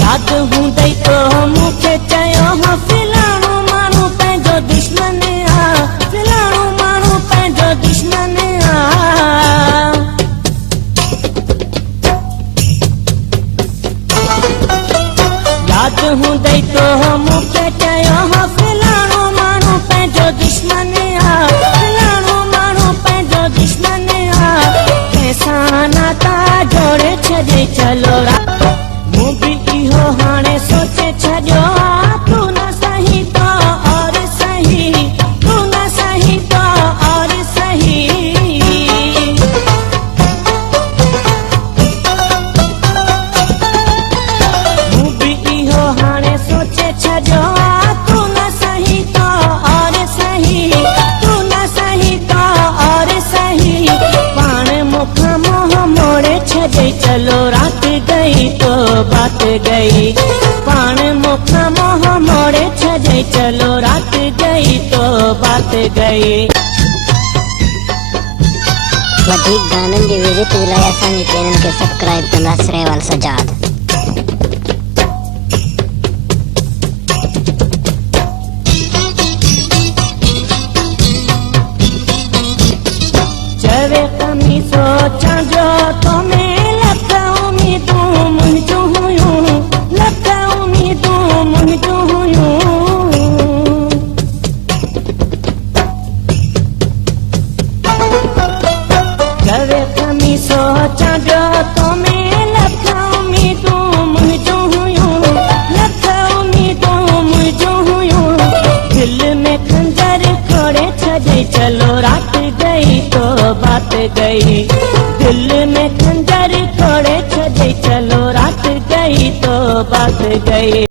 याद हूंदई तो मूंखे चयो हो फिलाणो माण्हू पंहिंजो दुश्मन आ, फिलाणो माण्हू पंहिंजो दुश्मन आ। याद हूंदई तो मूंखे चयो हो फिलाणो माण्हू पंहिंजो दुश्मन आ, फिलाणो माण्हू पंहिंजो दुश्मन आ। कंहिंसां नाता जोड़े छॾे चलो मूं बि इहो हाणे सोचे छॾियो तू न सही तो और सही, तू न सही तो और सही। मूं बि इहो हाणे सोचे छॾियो तू न सही तो और सही, तू न सही तो और सही। पाण मूंखां मोह मोड़े छॾे चलो रात गई तो बात गई, पाण मूंखां मोह मोड़े छॾे चलो रात गई तो बात गई। वधीक गाननि जी विज़िट लाइ असांजे चैनल खे सब्सक्राइब कंदा श्रेवाल सजाद। चवे कमी सोचां जो तो में लख उम्मीदूं मुंहिंजूं हुयूं, लख उम्मीदूं मुंहिंजूं हुयूं। चवे कमी सोचां जो तो में लख उम्मीदूं मुंहिंजूं हुयूं, लख उम्मीदूं मुंहिंजूं हुयूं। दिल में खंजर खोड़े छॾे चलो रात गई तो बात गई, दिल में खंजर खोड़े छॾे चलो रात गई तो बात गई।